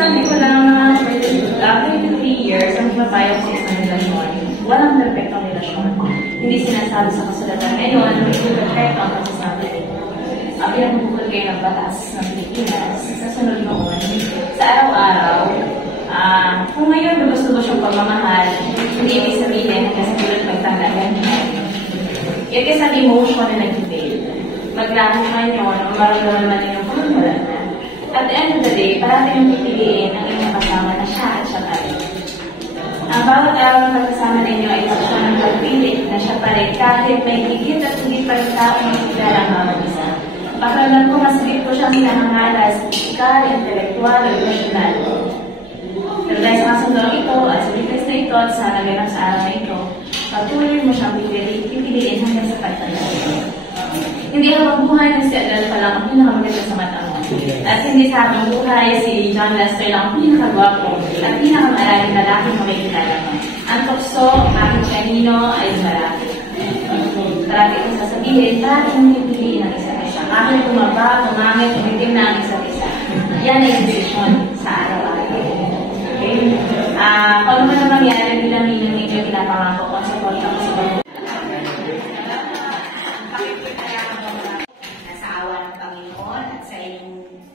sabi ko lang na after 3 years, ang mapayag sa isang relasyon, walang perfectong relasyon. Hindi sinasabi sa kasulatan ngayon, may perfecto ang kasasabi rin. Sabi ang bukod kayo ng batas ng Pilipinas, sa sunod noon, sa araw-araw, kung ngayon lubos-lubos yung pagmamahal, hindi ibig sabihin hanggang sa tulad magtanggalan niya. Yan kasi ang emotion na nag-fail. Maglaho kayo, o maramdaman ninyo kung wala na. At the end of the day, parati yung pipiliin ang inyong kasama na siya at siya pa rin. Ang bawat araw ng pagkasama ninyo ay pasyon ng pagpili na siya pa rin kahit may higit at hindi pa rin tao ng kilala ang bawat isa. Pakiramdam ko mas higit ko siyang hinahangalas, physical, intellectual, at emotional. Pero dahil sa kasundong ito at sa witness na ito at sa naganap sa araw na ito, patuloy mo siyang pipiliin hanggang sa pagtanda. Hindi habang buhay ng si Adele pa lang ang pinakamaganda sa mata mo. At hindi sa habang buhay si John Lester lang ang pinakagwapo at pinakamalaking lalaki makikilala mo. Ang tukso, aking kanino ay marami. Marami kong sasabihin, bakit mo pipiliin ang isa't isa? Kahit tumaba, tumangit, tumitim na ang isa't isa. Yan ay desisyon sa araw-araw. Okay? Kung ano man ang mangyari, bilang ninang ninyo, pinapangako ko sa porta ko sa pagkakas.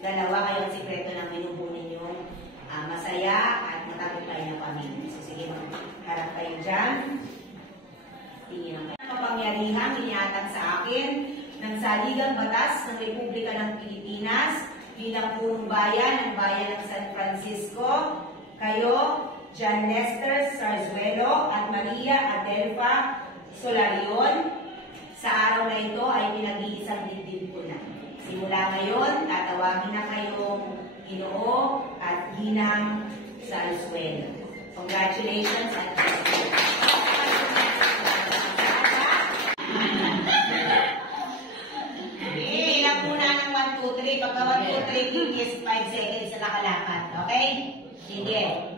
Dalawa kayo ang sikreto ng binubuo ninyong masaya at matagumpay na pamilya. So sige, magharap kayo dyan. Tingin ang kapangyarihang iniatag sa akin ng Saligang Batas ng Republika ng Pilipinas bilang punong bayan ng bayan ng San Francisco. Kayo, John Lester Zarzuelo at Maria Adelfa Solarion, sa araw na ito ay pinag-iisang dibdib ko na. Simula ngayon, tatawagin na kayong Ginoo at Ginang Zarzuelo. Congratulations at ilang muna ng 1, 2, 3. Pagka 1, 2, 3, give 5 seconds na nakalakad. Okay? Sige.